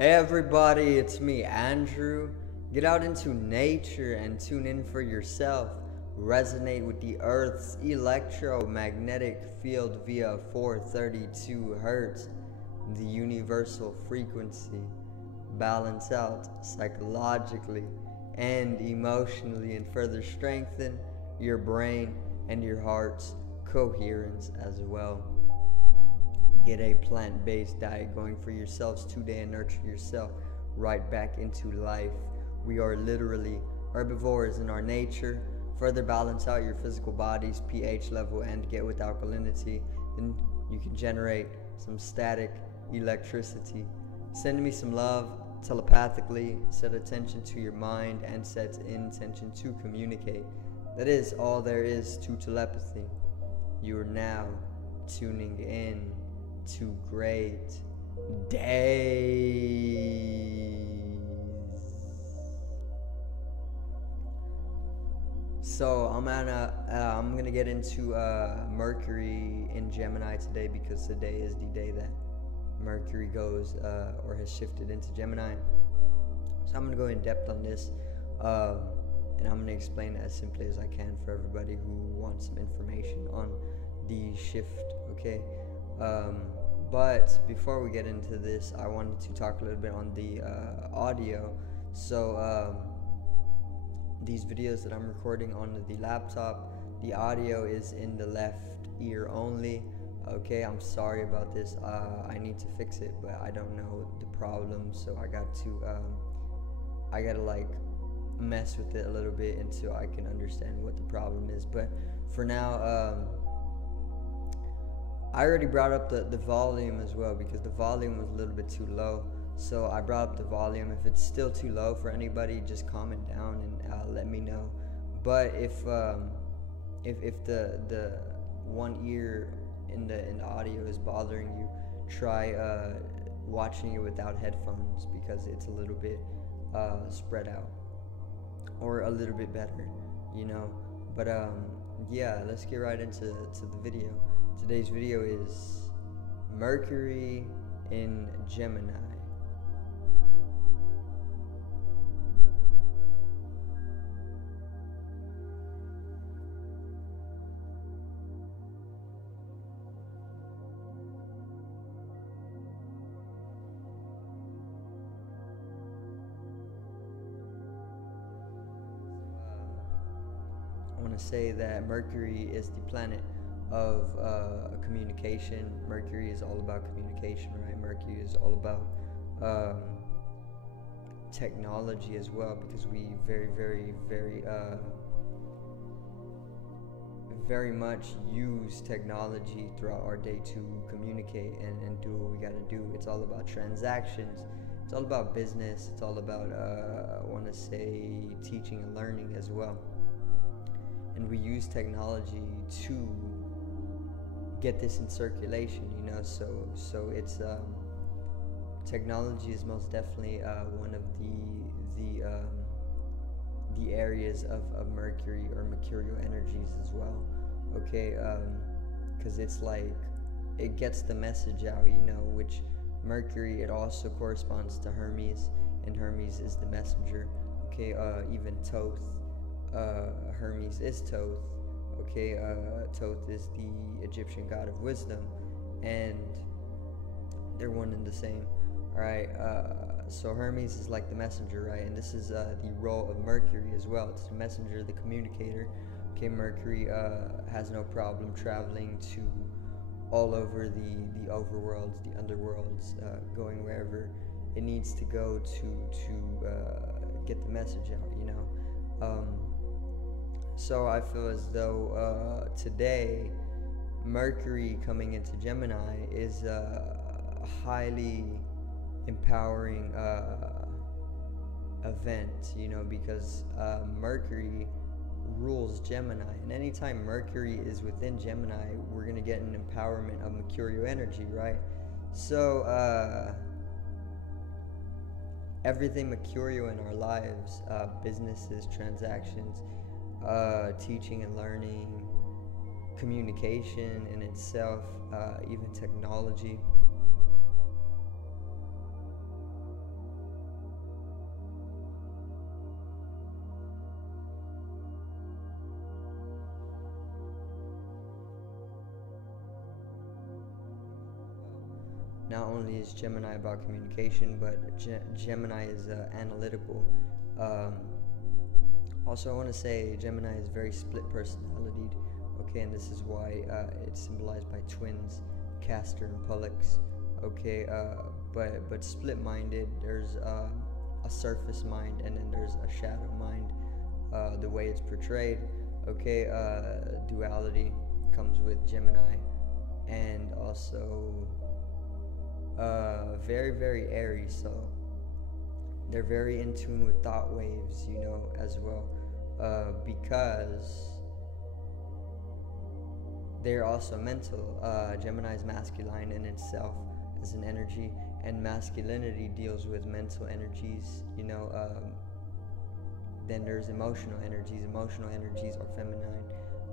Hey everybody, it's me, Andrew. Get out into nature and tune in for yourself. Resonate with the Earth's electromagnetic field via 432 Hertz, the universal frequency. Balance out psychologically and emotionally, and further strengthen your brain and your heart's coherence as well. Get a plant-based diet going for yourselves today and nurture yourself right back into life. We are literally herbivores in our nature. Further balance out your physical body's pH level and get with alkalinity. Then you can generate some static electricity. Send me some love telepathically. Set attention to your mind and set intention to communicate. That is all there is to telepathy. You are now tuning in to great days. So I'm gonna get into Mercury in Gemini today, because today is the day that Mercury goes or has shifted into Gemini. So I'm gonna go in depth on this, and I'm gonna explain it as simply as I can for everybody who wants some information on the shift. Okay. But before we get into this, I wanted to talk a little bit on the audio. So these videos that I'm recording on the laptop, the audio is in the left ear only. Okay, I'm sorry about this. I need to fix it, but I don't know the problem, so I gotta like mess with it a little bit until I can understand what the problem is. But for now, I already brought up the volume as well, because the volume was a little bit too low. So I brought up the volume. If it's still too low for anybody, just comment down and let me know. But if the one ear in the audio is bothering you, try watching it without headphones, because it's a little bit spread out, or a little bit better, you know. But yeah, let's get right into the video. Today's video is Mercury in Gemini. I want to say that Mercury is the planet of communication. Mercury is all about communication, right? Mercury is all about technology as well, because we very much use technology throughout our day to communicate and do what we got to do. It's all about transactions. It's all about business. It's all about I want to say teaching and learning as well. And we use technology to get this in circulation, you know. So it's technology is most definitely one of the areas of Mercury or Mercurial energies as well. Okay, because it's like it gets the message out, you know. Which Mercury, it also corresponds to Hermes, and Hermes is the messenger. Okay, even Thoth. Hermes is Thoth. Okay, Thoth is the Egyptian god of wisdom, and they're one and the same. Alright, so Hermes is like the messenger, right? And this is the role of Mercury as well. It's the messenger, the communicator. Okay, Mercury has no problem traveling to all over the overworlds, the underworlds, going wherever it needs to go to get the message out, you know. So I feel as though today, Mercury coming into Gemini is a highly empowering event, you know, because Mercury rules Gemini, and anytime Mercury is within Gemini, we're gonna get an empowerment of Mercurial energy, right? So everything Mercurial in our lives, businesses, transactions, teaching and learning, communication in itself, even technology, not only is Gemini about communication, but Gemini is analytical. Also, I want to say Gemini is very split personality. Okay, and this is why it's symbolized by twins, Castor and Pollux. Okay, but split-minded. There's a surface mind, and then there's a shadow mind. The way it's portrayed. Okay, duality comes with Gemini, and also very, very airy. So they're very in tune with thought waves, you know, as well, because they're also mental. Gemini is masculine in itself as an energy, and masculinity deals with mental energies, you know. Then there's emotional energies. Emotional energies are feminine,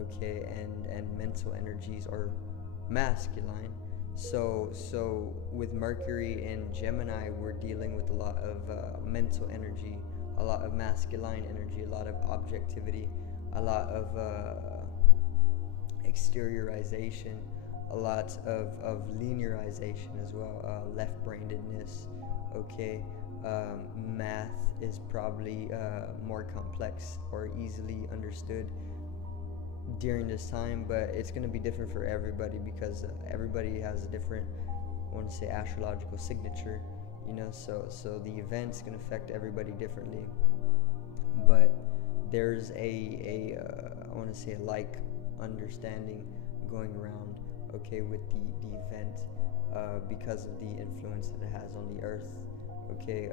okay, and mental energies are masculine. So with Mercury and Gemini, we're dealing with a lot of mental energy, a lot of masculine energy, a lot of objectivity, a lot of exteriorization, a lot of linearization as well, left-brainedness. Okay, math is probably more complex or easily understood during this time, but it's going to be different for everybody, because everybody has a different, I want to say, astrological signature, you know, so the event's going to affect everybody differently. But there's I want to say, a like understanding going around, okay, with the event, because of the influence that it has on the earth, okay,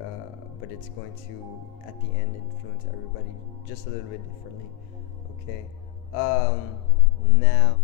but it's going to at the end influence everybody just a little bit differently, okay. Now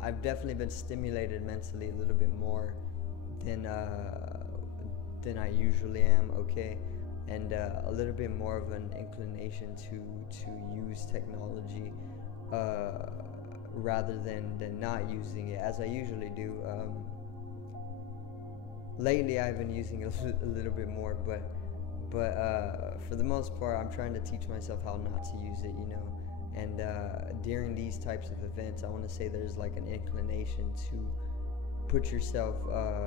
I've definitely been stimulated mentally a little bit more than I usually am, okay, and a little bit more of an inclination to use technology rather than not using it, as I usually do. Lately I've been using it a little bit more, but for the most part I'm trying to teach myself how not to use it, you know. And during these types of events, I want to say there's like an inclination to put yourself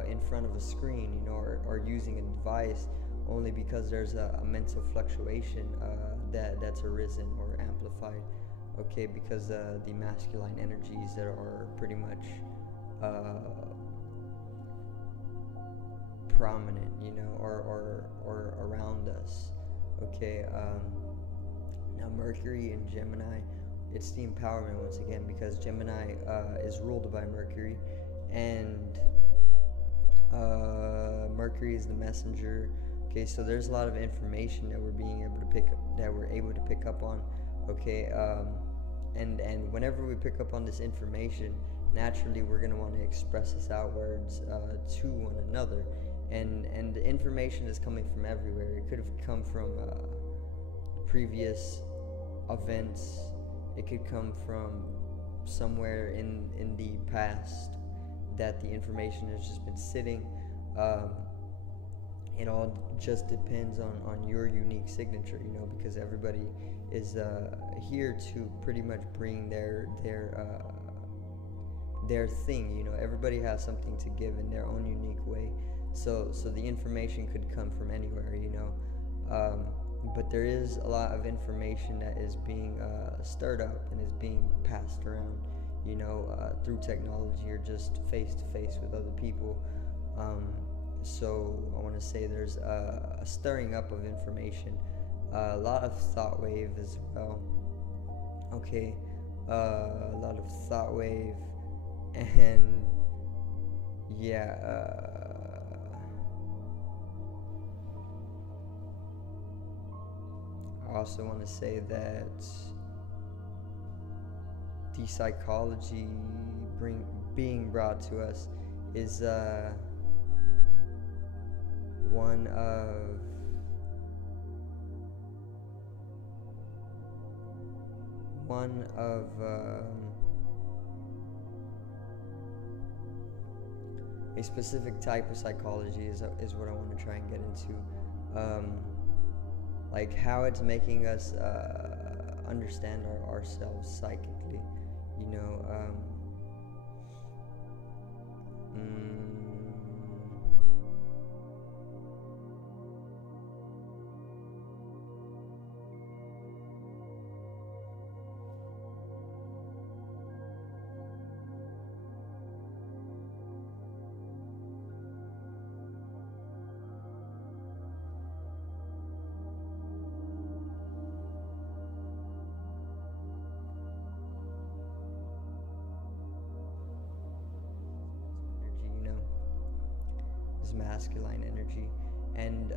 in front of a screen, you know, or using a device, only because there's a mental fluctuation that's arisen or amplified, okay, because the masculine energies that are pretty much prominent, you know, or around us, okay. Now Mercury and Gemini, it's the empowerment once again, because Gemini is ruled by Mercury, and Mercury is the messenger. Okay, so there's a lot of information that we're able to pick up on. Okay, and whenever we pick up on this information, naturally we're gonna want to express this outwards to one another, and the information is coming from everywhere. It could have come from previous events. It could come from somewhere in the past that the information has just been sitting. It all just depends on your unique signature, you know, because everybody is here to pretty much bring their thing, you know. Everybody has something to give in their own unique way, so the information could come from anywhere, you know. But there is a lot of information that is being stirred up and is being passed around, you know, through technology or just face to face with other people. So I want to say there's a stirring up of information, a lot of thought wave as well. Okay, a lot of thought wave, and yeah. I also want to say that the psychology being brought to us is one of one of a specific type of psychology is what I want to try and get into, like how it's making us understand ourselves psychically, you know. Energy, you know, this masculine energy, and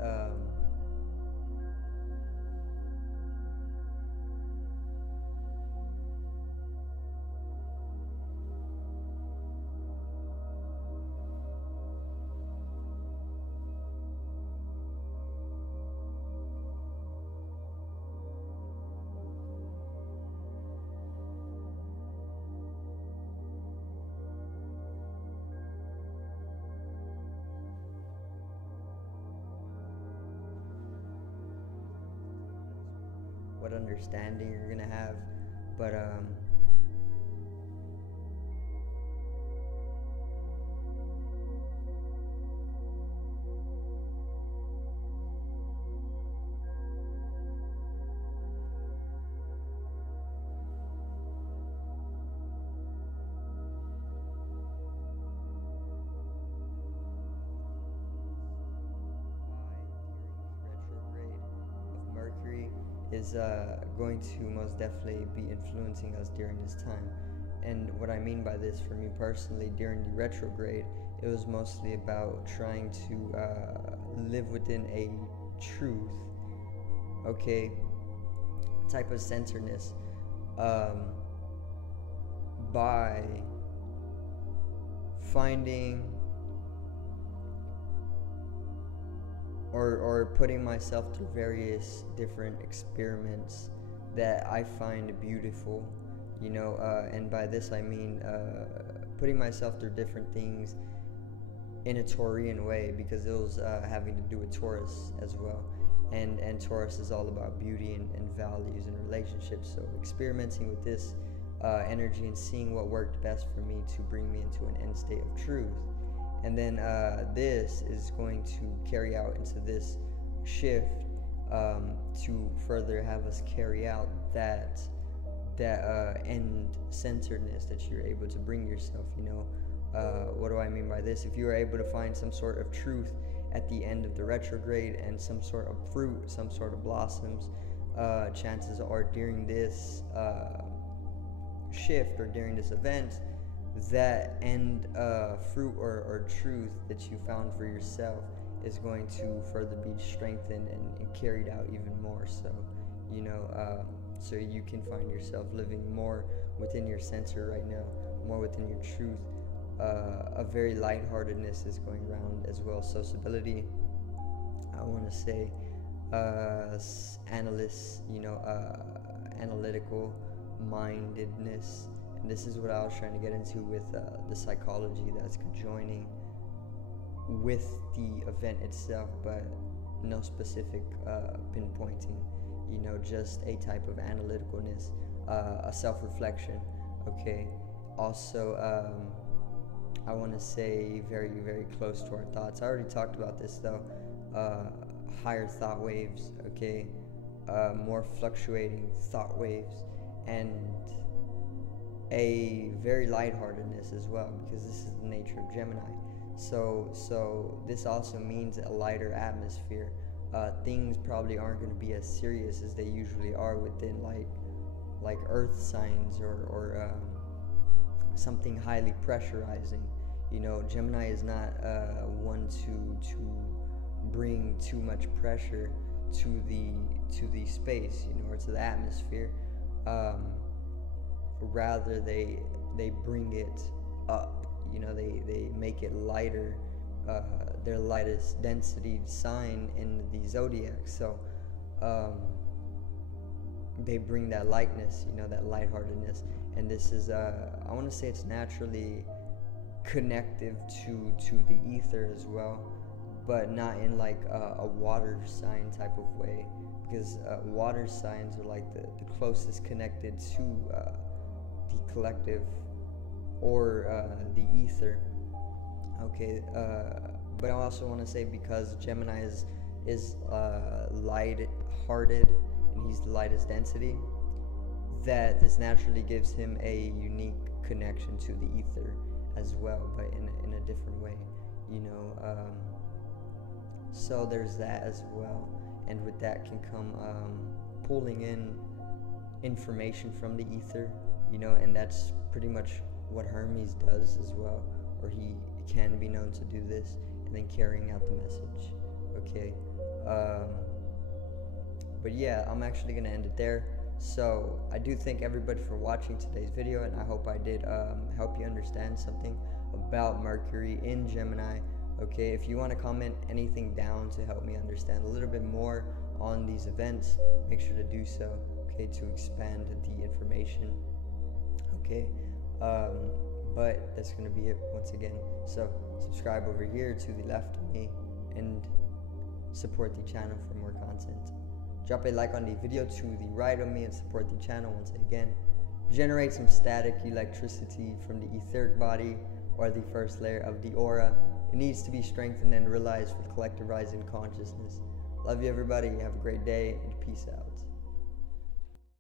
what understanding you're gonna have, but during the retrograde of Mercury is going to most definitely be influencing us during this time. And what I mean by this, for me personally, during the retrograde, it was mostly about trying to live within a truth, okay, type of centeredness, by finding or putting myself through various different experiments that I find beautiful, you know, and by this I mean putting myself through different things in a Taurian way, because it was having to do with Taurus as well, and Taurus is all about beauty and values and relationships. So experimenting with this energy and seeing what worked best for me to bring me into an end state of truth. And then this is going to carry out into this shift to further have us carry out that end centeredness that you're able to bring yourself, you know. What do I mean by this? If you are able to find some sort of truth at the end of the retrograde and some sort of fruit, some sort of blossoms, chances are during this shift or during this event, that end fruit or truth that you found for yourself is going to further be strengthened and carried out even more so, you know, so you can find yourself living more within your center right now, more within your truth. A very lightheartedness is going around as well. Sociability, I want to say, analysts, you know, analytical mindedness. And this is what I was trying to get into with the psychology that's conjoining with the event itself, but no specific pinpointing, you know, just a type of analyticalness, a self-reflection, okay. Also, I want to say very, very close to our thoughts. I already talked about this though. Higher thought waves, okay, more fluctuating thought waves, and a very lightheartedness as well, because this is the nature of Gemini. So this also means a lighter atmosphere. Things probably aren't going to be as serious as they usually are within like earth signs or something highly pressurizing. You know, Gemini is not one to bring too much pressure to the space, you know, or to the atmosphere. Rather they bring it up, you know, they make it lighter their lightest density sign in the zodiac. So they bring that lightness, that lightheartedness, and this is I want to say it's naturally connective to the ether as well, but not in like a water sign type of way, because water signs are like the closest connected to the collective or the ether. Okay, but I also want to say, because Gemini is light-hearted and he's the lightest density, that this naturally gives him a unique connection to the ether as well, but in a different way, so there's that as well. And with that can come pulling in information from the ether, and that's pretty much what Hermes does as well, or he can be known to do this, and then carrying out the message. Okay, but yeah, I'm actually gonna end it there. So I do thank everybody for watching today's video, and I hope I did help you understand something about Mercury in Gemini. Okay, if you want to comment anything down to help me understand a little bit more on these events, make sure to do so, okay, to expand the information. Okay, but that's going to be it once again. So subscribe over here to the left of me and support the channel for more content. Drop a like on the video to the right of me and support the channel once again. Generate some static electricity from the etheric body, or the first layer of the aura. It needs to be strengthened and realized with collective rising consciousness. Love you, everybody. Have a great day, and peace out.